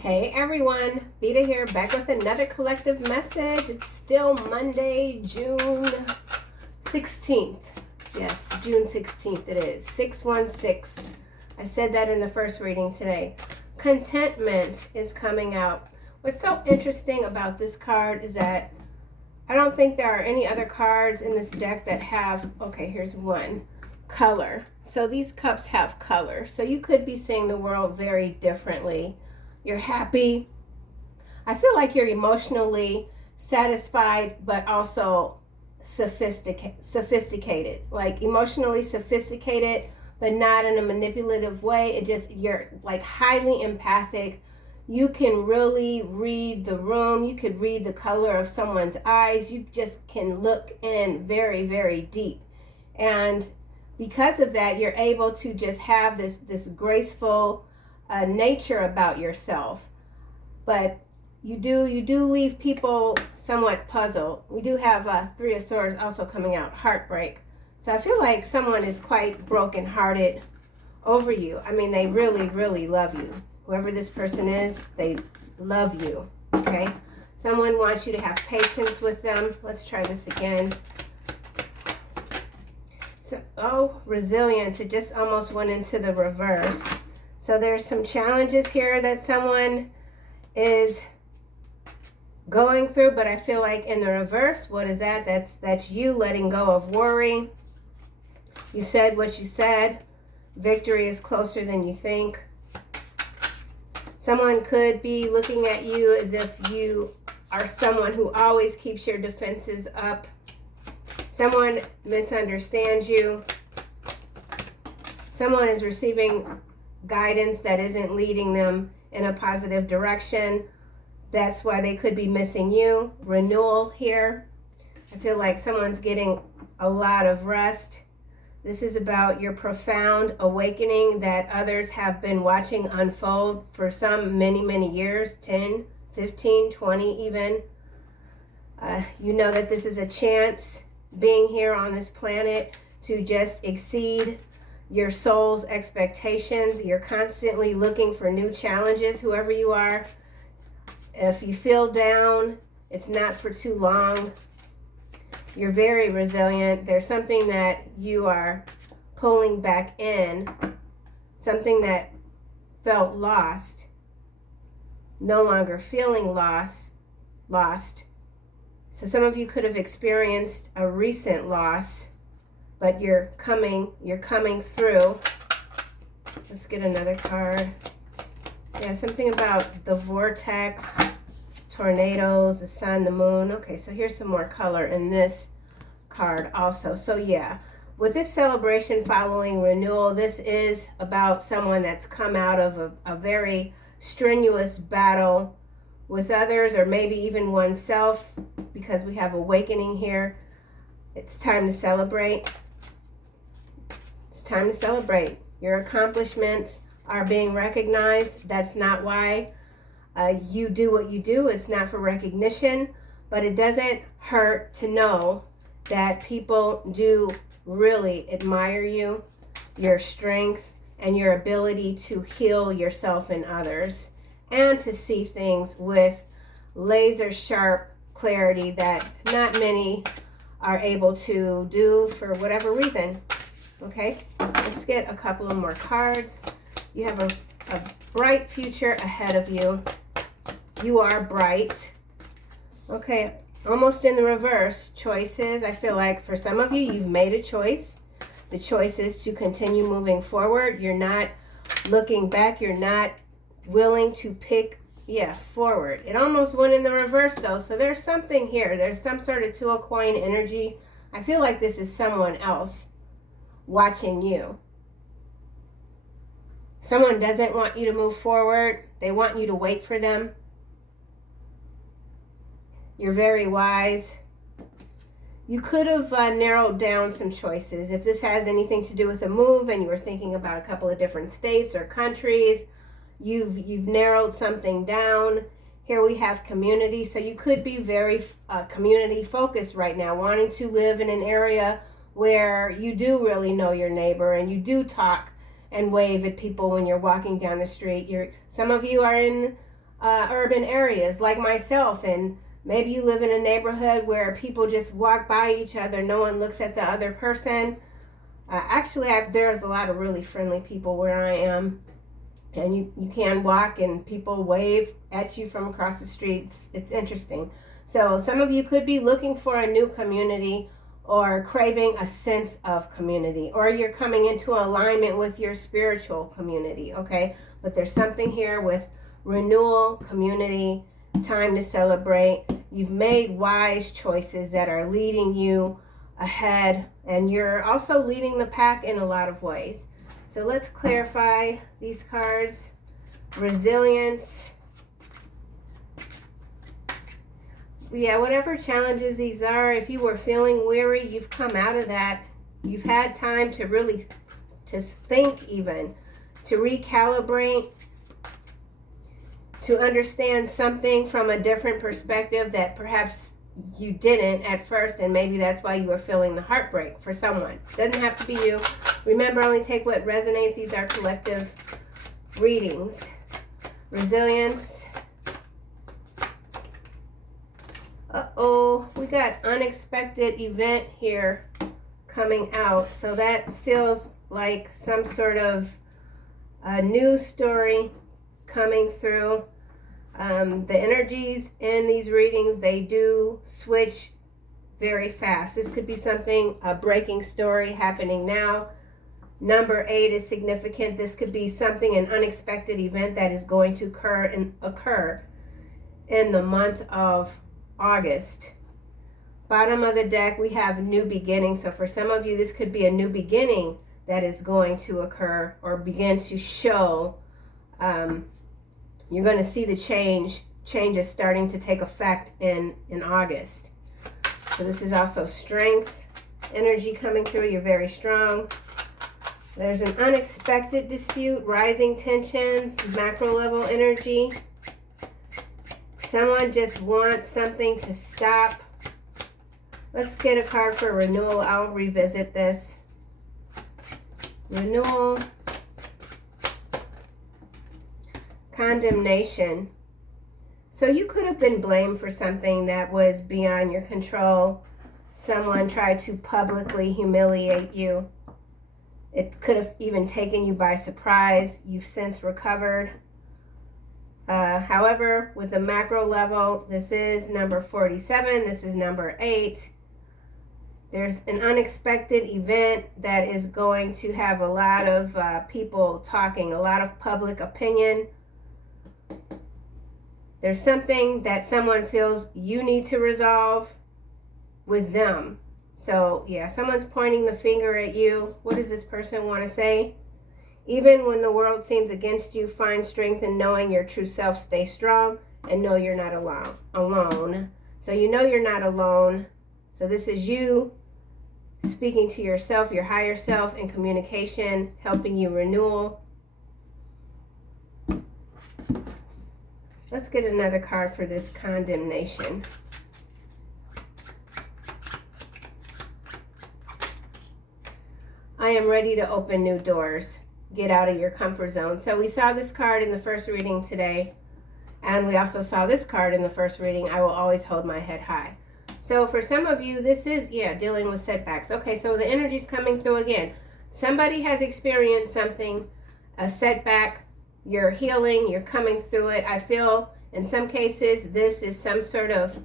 Hey everyone, Veda here, back with another collective message. It's still Monday, June 16th. Yes, June 16th it is. 616. I said that in the first reading today. Contentment is coming out. What's so interesting about this card is that I don't think there are any other cards in this deck that have, okay, here's one, color. So these cups have color. So you could be seeing the world very differently. You're happy. I feel like you're emotionally satisfied, but also sophisticated. Like emotionally sophisticated, but not in a manipulative way. You're like highly empathic. You can really read the room. You could read the color of someone's eyes. You just can look in very, very deep. And because of that, you're able to just have this graceful nature about yourself. But you do leave people somewhat puzzled. We do have Three of Swords also coming out, heartbreak. So I feel like someone is quite brokenhearted over you. I mean, they really, really love you. Whoever this person is, they love you, okay? Someone wants you to have patience with them. Let's try this again. So, resilience. It just almost went into the reverse. So there's some challenges here that someone is going through, but I feel like in the reverse, what is that? That's you letting go of worry. You said what you said. Victory is closer than you think. Someone could be looking at you as if you are someone who always keeps your defenses up. Someone misunderstands you. Someone is receiving guidance that isn't leading them in a positive direction. That's why they could be missing you. Renewal here. I feel like someone's getting a lot of rest. This is about your profound awakening that others have been watching unfold for some many, many years, 10, 15, 20 even. You know that this is a chance being here on this planet to just exceed your soul's expectations. You're constantly looking for new challenges, whoever you are. If you feel down, it's not for too long. You're very resilient. There's something that you are pulling back in, something that felt lost, no longer feeling lost. So some of you could have experienced a recent loss, but you're coming through. Let's get another card. Yeah, something about the vortex, tornadoes, the sun, the moon. Okay, so here's some more color in this card also. So yeah, with this celebration following renewal, this is about someone that's come out of a very strenuous battle with others, or maybe even oneself, because we have awakening here. It's time to celebrate. It's time to celebrate. Your accomplishments are being recognized. That's not why you do what you do. It's not for recognition, but it doesn't hurt to know that people do really admire you, your strength, and your ability to heal yourself and others, and to see things with laser sharp clarity that not many are able to do for whatever reason. Okay, let's get a couple of more cards. You have a bright future ahead of you. You are bright. Okay, almost in the reverse. Choices. I feel like for some of you, you've made a choice. The choice is to continue moving forward. You're not looking back. You're not willing to pick forward. It almost went in the reverse though. So there's something here. There's some sort of Two of Coin energy. I feel like this is someone else watching you. Someone doesn't want you to move forward. They want you to wait for them. You're very wise. You could have narrowed down some choices. If this has anything to do with a move and you were thinking about a couple of different states or countries, you've narrowed something down. Here we have community. So you could be very community focused right now, wanting to live in an area where you do really know your neighbor and you do talk and wave at people when you're walking down the street. Some of you are in urban areas like myself, and maybe you live in a neighborhood where people just walk by each other, no one looks at the other person. Actually, there's a lot of really friendly people where I am, and you can walk and people wave at you from across the street. It's interesting. So some of you could be looking for a new community or craving a sense of community, or you're coming into alignment with your spiritual community, okay? But there's something here with renewal, community, time to celebrate. You've made wise choices that are leading you ahead, and you're also leading the pack in a lot of ways. So let's clarify these cards. Resilience. Yeah, whatever challenges these are, if you were feeling weary, you've come out of that. You've had time to really think, even to recalibrate, to understand something from a different perspective that perhaps you didn't at first, and maybe that's why you were feeling the heartbreak for someone. Doesn't have to be you. Remember, only take what resonates. These are collective readings. Resilience. Uh-oh, we got unexpected event here coming out. So that feels like some sort of a news story coming through. The energies in these readings, they do switch very fast. This could be something, a breaking story happening now. Number 8 is significant. This could be something, an unexpected event that is going to occur in the month of August. Bottom of the deck, we have new beginning. So for some of you, this could be a new beginning that is going to occur or begin to show. You're going to see the changes starting to take effect in August. So this is also strength, energy coming through. You're very strong. There's an unexpected dispute, rising tensions, macro level energy. Someone just wants something to stop. Let's get a card for renewal. I'll revisit this. Renewal. Condemnation. So you could have been blamed for something that was beyond your control. Someone tried to publicly humiliate you. It could have even taken you by surprise. You've since recovered. However, with the macro level, this is number 47. This is number 8. There's an unexpected event that is going to have a lot of people talking, a lot of public opinion. There's something that someone feels you need to resolve with them. So, yeah, someone's pointing the finger at you. What does this person want to say? Even when the world seems against you, find strength in knowing your true self. Stay strong and know you're not alone. So you know you're not alone. So this is you speaking to yourself, your higher self, in communication, helping you renewal. Let's get another card for this condemnation. I am ready to open new doors. Get out of your comfort zone. So we saw this card in the first reading today, and we also saw this card in the first reading. I will always hold my head high. So for some of you, this is, dealing with setbacks. Okay, so the energy's coming through again. Somebody has experienced something, a setback. You're healing, you're coming through it. I feel in some cases this is some sort of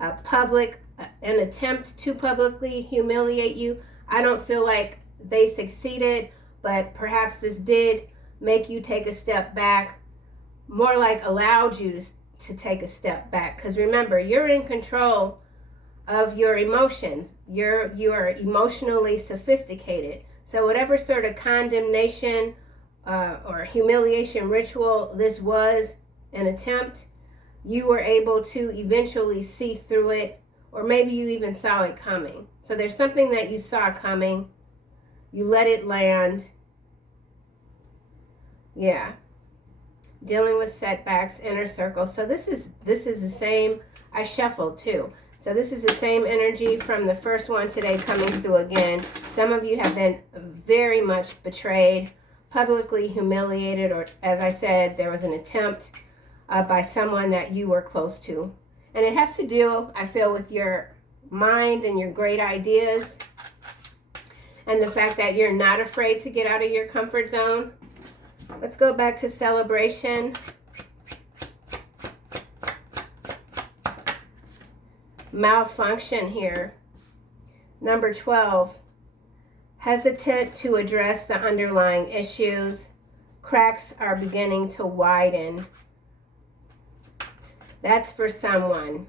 an attempt to publicly humiliate you. I don't feel like they succeeded, but perhaps this did make you take a step back, more like allowed you to take a step back. Because remember, you're in control of your emotions. You are emotionally sophisticated. So whatever sort of condemnation or humiliation ritual this was an attempt, you were able to eventually see through it, or maybe you even saw it coming. So there's something that you saw coming. You let it land. Yeah. Dealing with setbacks, inner circle. So this is the same. I shuffled too. So this is the same energy from the first one today coming through again. Some of you have been very much betrayed, publicly humiliated, or as I said, there was an attempt. by someone that you were close to. And it has to do, I feel, with your mind and your great ideas and the fact that you're not afraid to get out of your comfort zone. Let's go back to celebration. Malfunction here. Number 12, hesitant to address the underlying issues. Cracks are beginning to widen. That's for someone.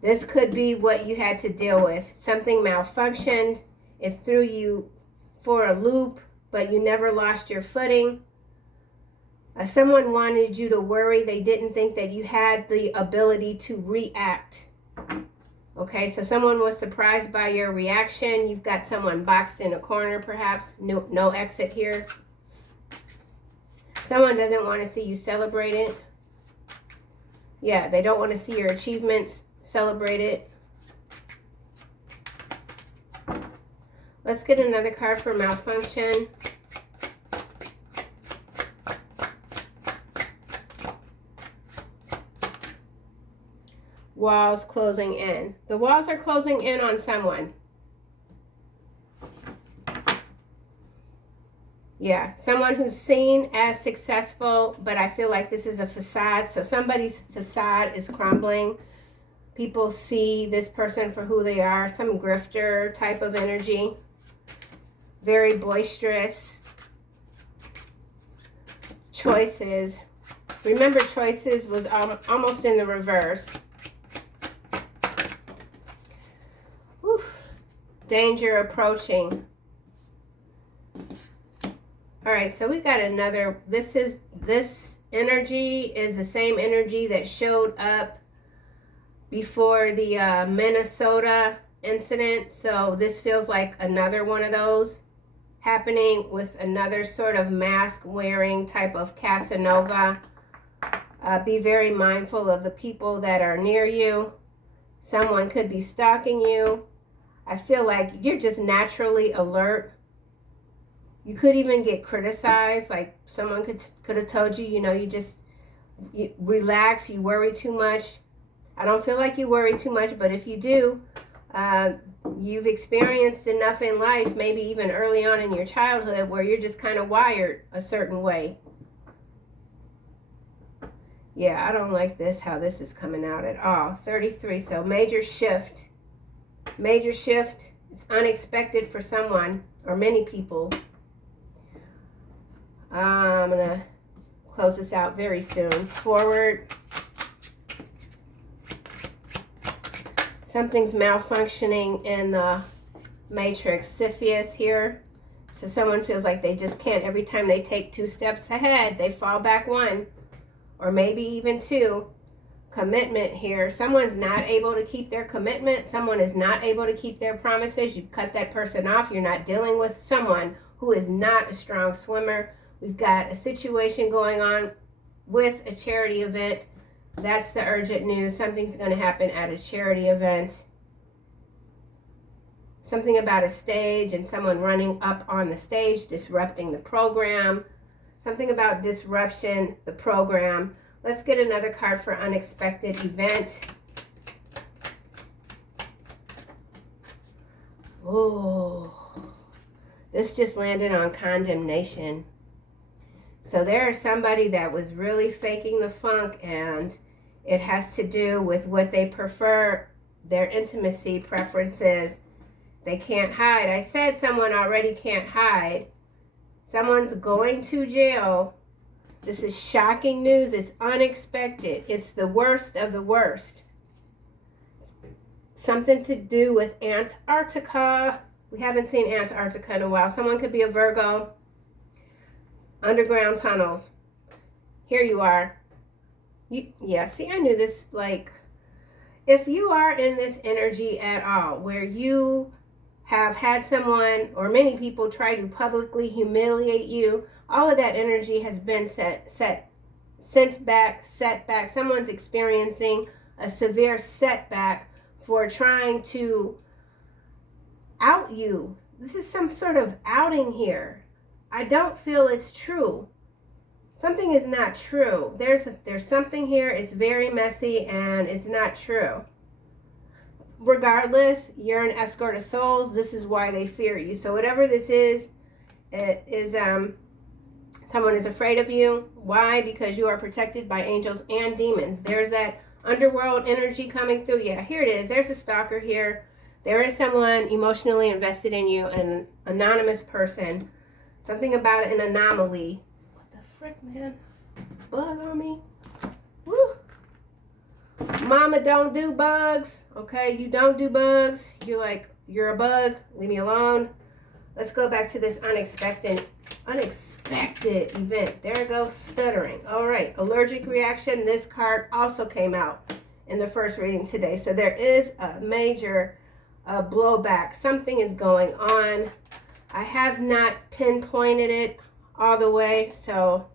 This could be what you had to deal with. Something malfunctioned. It threw you for a loop, but you never lost your footing. Someone wanted you to worry. They didn't think that you had the ability to react. Okay, so someone was surprised by your reaction. You've got someone boxed in a corner, perhaps. No exit here. Someone doesn't want to see you celebrated. Yeah, they don't want to see your achievements celebrated. Let's get another card for malfunction. Walls closing in. The walls are closing in on someone. Yeah, someone who's seen as successful, but I feel like this is a facade. So somebody's facade is crumbling. People see this person for who they are, some grifter type of energy. Very boisterous. Choices. Remember, choices was almost in the reverse. Danger approaching. All right, so we got another. This energy is the same energy that showed up before the Minnesota incident. So this feels like another one of those happening with another sort of mask wearing type of Casanova. Be very mindful of the people that are near you. Someone could be stalking you. I feel like you're just naturally alert. You could even get criticized, like someone could have told you, you relax, you worry too much. I don't feel like you worry too much, but if you do, you've experienced enough in life, maybe even early on in your childhood, where you're just kind of wired a certain way. Yeah, I don't like this, how this is coming out at all. 33, so major shift. Major shift. It's unexpected for someone or many people. I'm going to close this out very soon. Forward. Something's malfunctioning in the matrix. Cepheus here. So someone feels like they just can't. Every time they take 2 steps ahead, they fall back 1. Or maybe even 2. Commitment here. Someone's not able to keep their commitment. Someone is not able to keep their promises. You've cut that person off. You're not dealing with someone who is not a strong swimmer. We've got a situation going on with a charity event. That's the urgent news. Something's going to happen at a charity event. Something about a stage and someone running up on the stage, disrupting the program. Something about disruption, the program. Let's get another card for unexpected event. Oh, this just landed on condemnation. So there is somebody that was really faking the funk, and it has to do with what they prefer, their intimacy preferences. They can't hide. I said someone already can't hide. Someone's going to jail. This is shocking news. It's unexpected. It's the worst of the worst. Something to do with Antarctica. We haven't seen Antarctica in a while. Someone could be a Virgo. Underground tunnels. Here you are. Yeah, see, I knew this. Like, if you are in this energy at all, where you have had someone or many people try to publicly humiliate you, all of that energy has been set back. Someone's experiencing a severe setback for trying to out you. This is some sort of outing here. I don't feel it's true. Something is not true. There's something here. It's very messy and it's not true. Regardless, you're an escort of souls. This is why they fear you. So whatever this is, it is someone is afraid of you. Why? Because you are protected by angels and demons. There's that underworld energy coming through. Yeah, here it is. There's a stalker here. There is someone emotionally invested in you, an anonymous person. Something about an anomaly. What the frick, man? It's a bug on me. Woo! Mama don't do bugs. Okay, you don't do bugs. You're a bug. Leave me alone. Let's go back to this unexpected event. There it goes, stuttering. All right, allergic reaction. This card also came out in the first reading today. So there is a major blowback. Something is going on. I have not pinpointed it all the way, so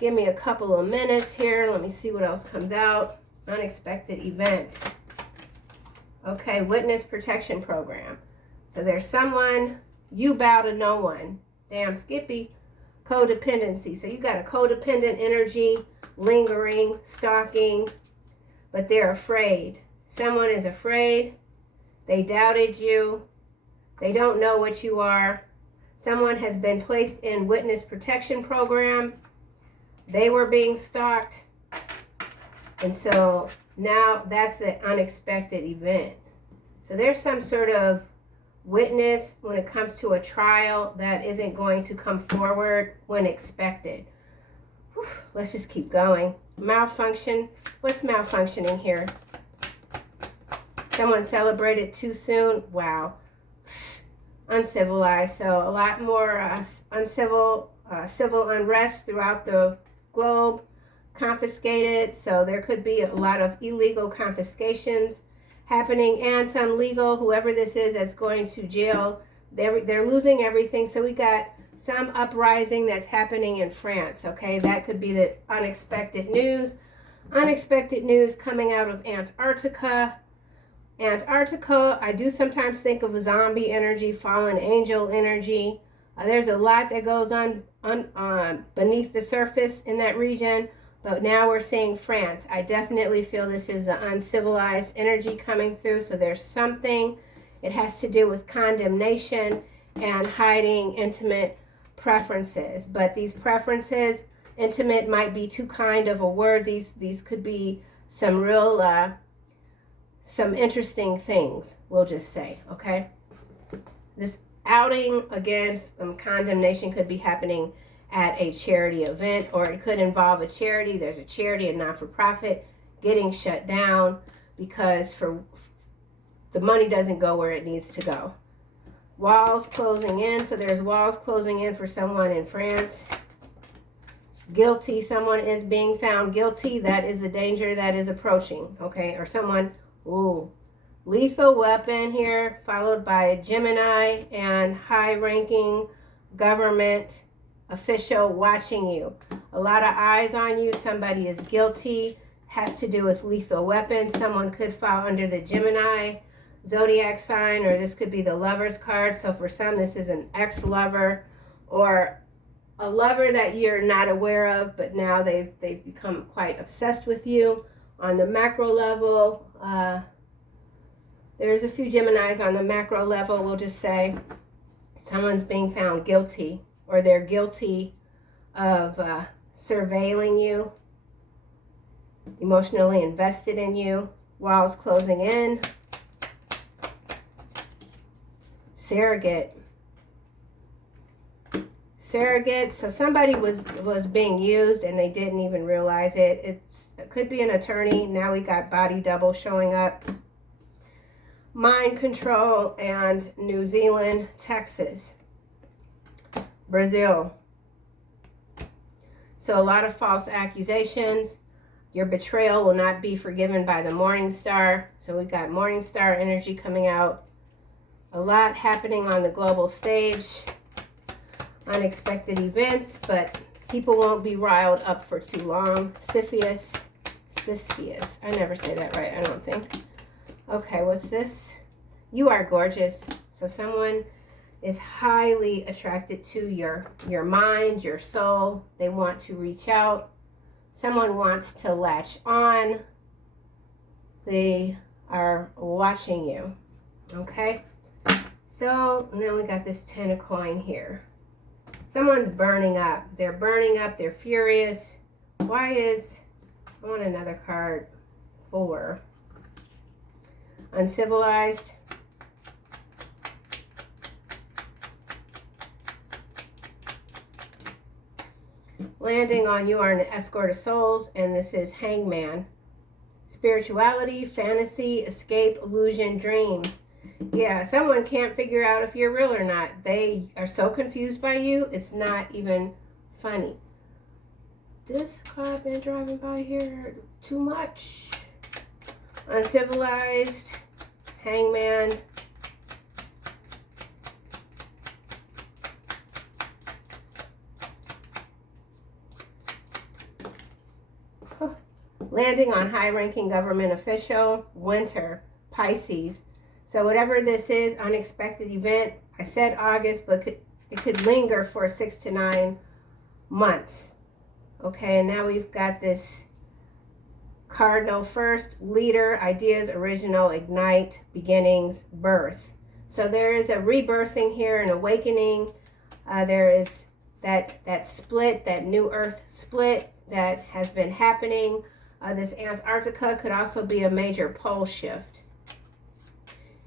give me a couple of minutes here. Let me see what else comes out. Unexpected event. Okay, witness protection program. So there's someone, you bow to no one. Damn, Skippy. Codependency. So you got a codependent energy, lingering, stalking, but they're afraid. Someone is afraid. They doubted you. They don't know what you are. Someone has been placed in witness protection program. They were being stalked. And so now that's the unexpected event. So there's some sort of witness when it comes to a trial that isn't going to come forward when expected. Whew, let's just keep going. Malfunction. What's malfunctioning here? Someone celebrated too soon. Wow. Uncivilized. So a lot more civil unrest throughout the globe. Confiscated. So there could be a lot of illegal confiscations happening and some legal. Whoever this is that's going to jail, they're losing everything. So we got some uprising that's happening in France. Okay, that could be the unexpected news. Unexpected news coming out of Antarctica. Antarctica, I do sometimes think of zombie energy, fallen angel energy. There's a lot that goes on beneath the surface in that region. But now we're seeing France. I definitely feel this is the uncivilized energy coming through. So there's something. It has to do with condemnation and hiding intimate preferences. But these preferences, intimate might be too kind of a word. These could be some real, some interesting things, we'll just say, okay? This outing against condemnation could be happening at a charity event, or it could involve a charity. There's a charity, a not-for-profit, getting shut down because the money doesn't go where it needs to go. Walls closing in. So there's walls closing in for someone in France. Guilty. Someone is being found guilty. That is a danger that is approaching. Okay. Or someone, ooh, lethal weapon here, followed by a Gemini and high-ranking government official watching you. A lot of eyes on you. Somebody is guilty. Has to do with lethal weapon. Someone could fall under the Gemini zodiac sign, or this could be the Lover's card. So for some, this is an ex-lover or a lover that you're not aware of, but now they've become quite obsessed with you. On the macro level, there's a few Geminis on the macro level. We'll just say someone's being found guilty, or they're guilty of surveilling you, emotionally invested in you. Walls closing in. Surrogate. So somebody was being used and they didn't even realize it. It could be an attorney. Now we got body double showing up. Mind control and New Zealand, Texas, Brazil. So a lot of false accusations. Your betrayal will not be forgiven by the Morning Star. So we got Morning Star energy coming out. A lot happening on the global stage. Unexpected events, but people won't be riled up for too long. Cepheus. I never say that right, I don't think. Okay, what's this? You are gorgeous. So someone is highly attracted to your mind, your soul. They want to reach out. Someone wants to latch on. They are watching you. Okay? So, and then we got this 10 of coin here. Someone's burning up. They're burning up. They're furious. Why is... I want another card. 4. Uncivilized. Landing on you are an escort of souls, and this is Hangman. Spirituality, fantasy, escape, illusion, dreams. Yeah, someone can't figure out if you're real or not. They are so confused by you, it's not even funny. This car been driving by here too much. Uncivilized, Hangman. Landing on high-ranking government official, winter, Pisces. So whatever this is, unexpected event, I said August, but it could linger for 6 to 9 months. Okay, and now we've got this cardinal first, leader, ideas, original, ignite, beginnings, birth. So there is a rebirthing here, an awakening. There is that split, that new earth split that has been happening. This Antarctica could also be a major pole shift.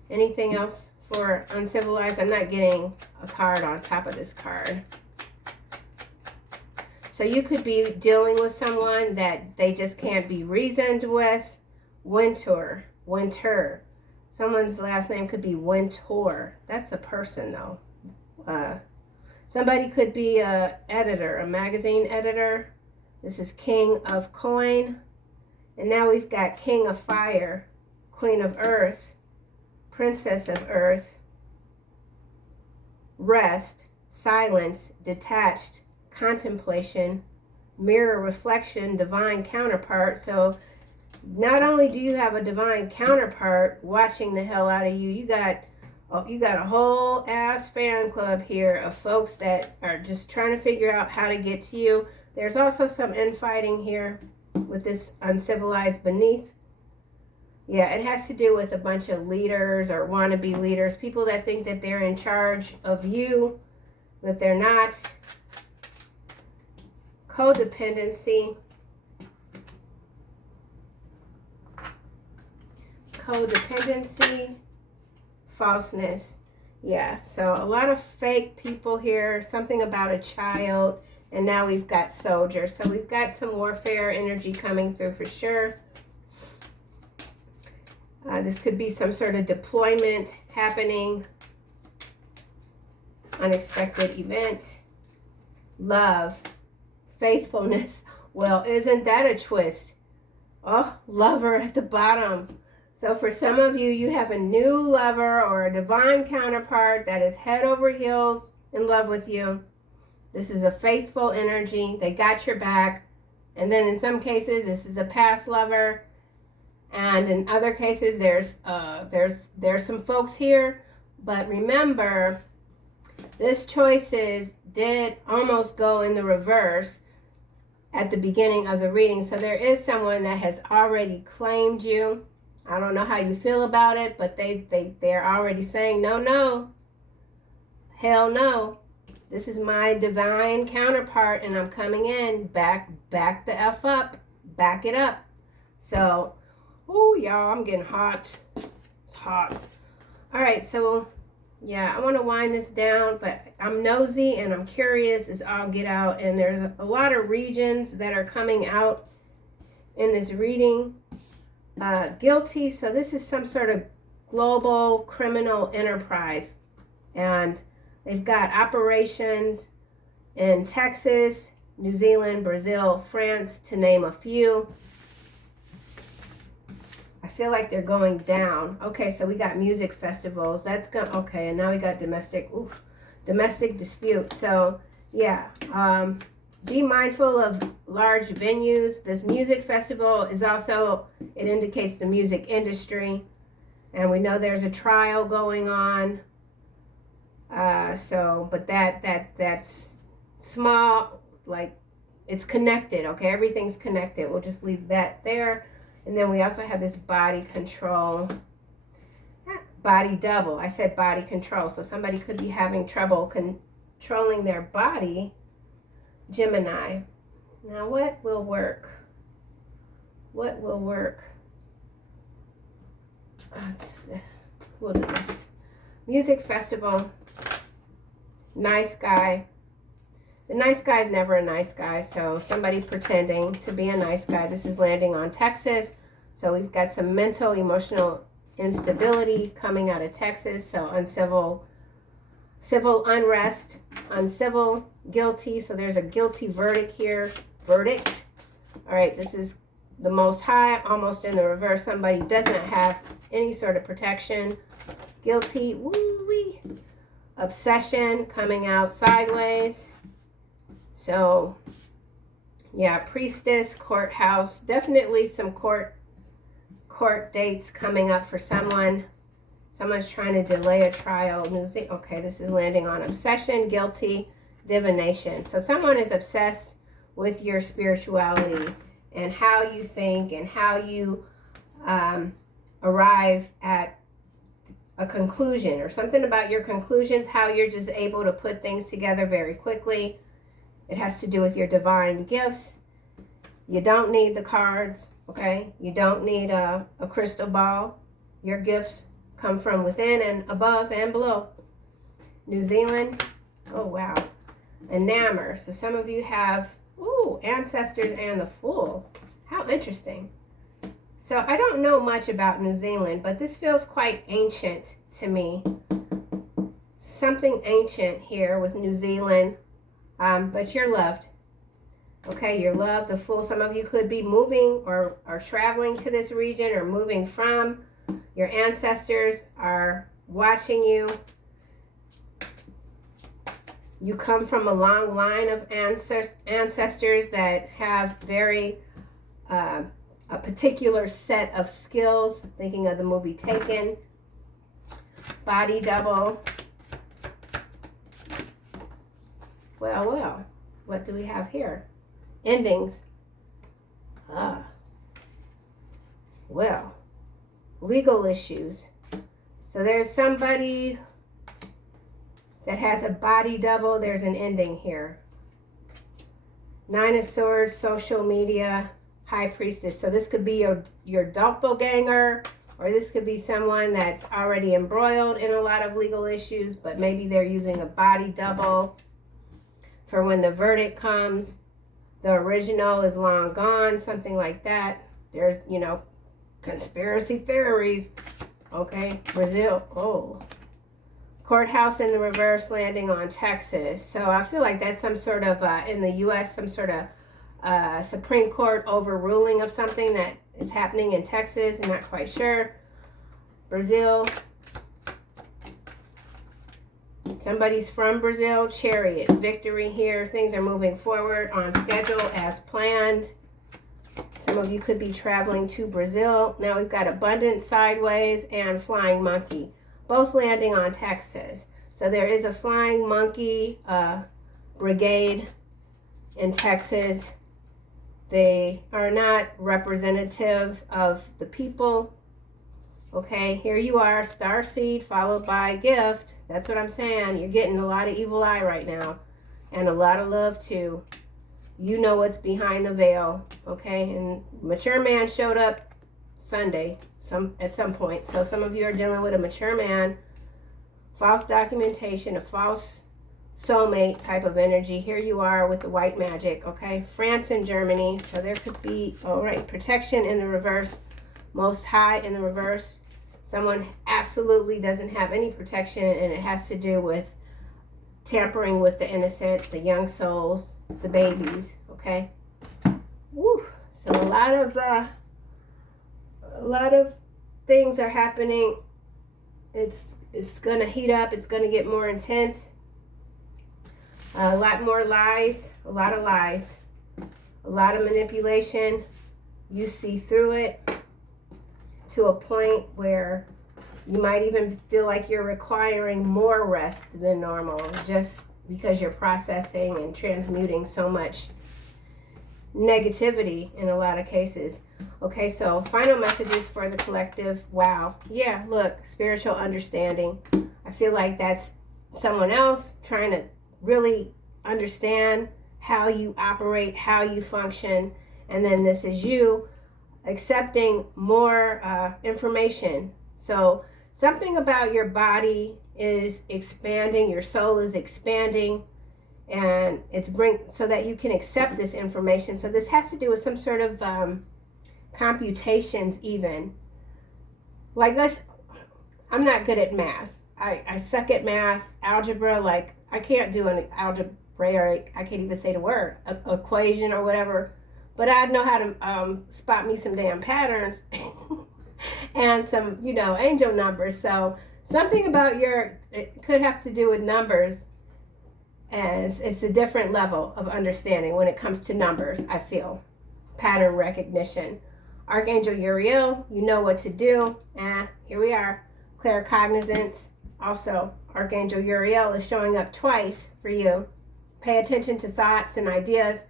Anything else for uncivilized? I'm not getting a card on top of this card. So you could be dealing with someone that they just can't be reasoned with. Winter. Someone's last name could be Winter. That's a person though. Somebody could be an editor, a magazine editor. This is King of Coin. And now we've got King of Fire, Queen of Earth, Princess of Earth, Rest, Silence, Detached, Contemplation, Mirror, Reflection, Divine Counterpart. So not only do you have a divine counterpart watching the hell out of you, you got a whole ass fan club here of folks that are just trying to figure out how to get to you. There's also some infighting here with this uncivilized beneath. Yeah, it has to do with a bunch of leaders or wannabe leaders, people that think that they're in charge of you, but they're not. Codependency. Falseness. Yeah, so a lot of fake people here, something about a child. And now we've got soldier. So we've got some warfare energy coming through for sure. This could be some sort of deployment happening. Unexpected event. Love. Faithfulness. Well, isn't that a twist? Oh, lover at the bottom. So for some of you, you have a new lover or a divine counterpart that is head over heels in love with you. This is a faithful energy. They got your back. And then in some cases, this is a past lover. And in other cases, there's some folks here. But remember, this choices did almost go in the reverse at the beginning of the reading. So there is someone that has already claimed you. I don't know how you feel about it, but they're already saying, no, hell no. This is my divine counterpart, and I'm coming in. Back the F up. Back it up. So, oh, y'all, I'm getting hot. It's hot. All right, so, yeah, I want to wind this down, but I'm nosy and I'm curious as all get out, and there's a lot of regions that are coming out in this reading. Guilty, so this is some sort of global criminal enterprise, and they've got operations in Texas, New Zealand, Brazil, France, to name a few. I feel like they're going down. Okay, so we got music festivals. That's good. Okay, and now we got domestic dispute. So, yeah, be mindful of large venues. This music festival is also, it indicates the music industry. And we know there's a trial going on. But that's small, like it's connected, okay? Everything's connected. We'll just leave that there. And then we also have this body control, body double. I said body control. So somebody could be having trouble controlling their body. Gemini. Now what will work? What will work? We'll do this. Music festival. Nice guy. The nice guy is never a nice guy, so somebody pretending to be a nice guy. This is landing on Texas, so we've got some mental, emotional instability coming out of Texas. So uncivil, civil unrest, uncivil, guilty. So there's a guilty verdict here. Verdict. All right, this is the Most High, almost in the reverse. Somebody doesn't have any sort of protection. Guilty. Woo-wee. Obsession coming out sideways. So, yeah, priestess, courthouse, definitely some court dates coming up for someone. Someone's trying to delay a trial. Okay, this is landing on obsession, guilty, divination. So someone is obsessed with your spirituality and how you think and how you arrive at a conclusion, or something about your conclusions, how you're just able to put things together very quickly. It has to do with your divine gifts. You don't need the cards, okay? You don't need a crystal ball. Your gifts come from within and above and below. New Zealand. Oh, wow. Enamor. So some of you have, ancestors and the Fool. How interesting. So I don't know much about New Zealand, but this feels quite ancient to me. Something ancient here with New Zealand. But you're loved. Okay, you're loved. The Fool. Some of you could be moving or traveling to this region or moving from. Your ancestors are watching you. You come from a long line of ancestors that have very a particular set of skills. Thinking of the movie Taken. Body double. Well, what do we have here? Endings. Well, legal issues. So there's somebody that has a body double. There's an ending here. Nine of Swords, social media, High Priestess. So this could be your doppelganger, or this could be someone that's already embroiled in a lot of legal issues, but maybe they're using a body double for when the verdict comes. The original is long gone, something like that. There's, conspiracy theories. Okay, Brazil. Oh. Courthouse in the reverse landing on Texas. So I feel like that's some sort of, in the U.S., some sort of Supreme Court overruling of something that is happening in Texas. I'm not quite sure. Brazil. Somebody's from Brazil. Chariot. Victory here. Things are moving forward on schedule as planned. Some of you could be traveling to Brazil. Now we've got Abundance sideways and Flying Monkey. Both landing on Texas. So there is a Flying Monkey brigade in Texas. They are not representative of the people. Okay, here you are, star seed followed by gift. That's what I'm saying. You're getting a lot of evil eye right now. And a lot of love too. You know what's behind the veil. Okay, and mature man showed up Sunday at some point. So some of you are dealing with a mature man. False documentation, a false soulmate type of energy. Here you are with the white magic. Okay, France and Germany. So there could be, all right, protection in the reverse. Most High in the reverse. Someone absolutely doesn't have any protection, and it has to do with tampering with the innocent, the young souls, the babies. Okay. Woo. So a lot of things are happening. It's gonna heat up. It's gonna get more intense. A lot more lies. A lot of lies. A lot of manipulation. You see through it to a point where You might even feel like you're requiring more rest than normal just because you're processing and transmuting so much negativity in a lot of cases. Okay, so final messages for the collective. Wow. Yeah, look, spiritual understanding. I feel like that's someone else trying to really understand how you operate, how you function, and then this is you accepting more information. So something about your body is expanding, your soul is expanding, and it's so that you can accept this information. So this has to do with some sort of computations even. Like I'm not good at math. I suck at math, algebra, like I can't do an algebraic, I can't even say the word, equation or whatever, but I know how to spot me some damn patterns and some, you know, angel numbers. So something about it could have to do with numbers, as it's a different level of understanding when it comes to numbers, I feel. Pattern recognition. Archangel Uriel, you know what to do. Here we are. Claircognizance. Also, Archangel Uriel is showing up twice for you. Pay attention to thoughts and ideas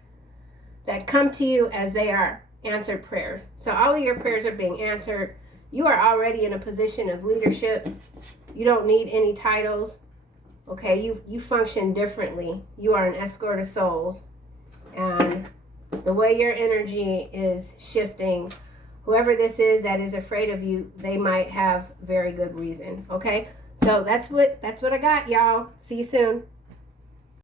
that come to you as they are answered prayers. So all of your prayers are being answered. You are already in a position of leadership. You don't need any titles. Okay, you function differently. You are an escort of souls. And the way your energy is shifting, whoever this is that is afraid of you, they might have very good reason. Okay, so that's what I got, y'all. See you soon.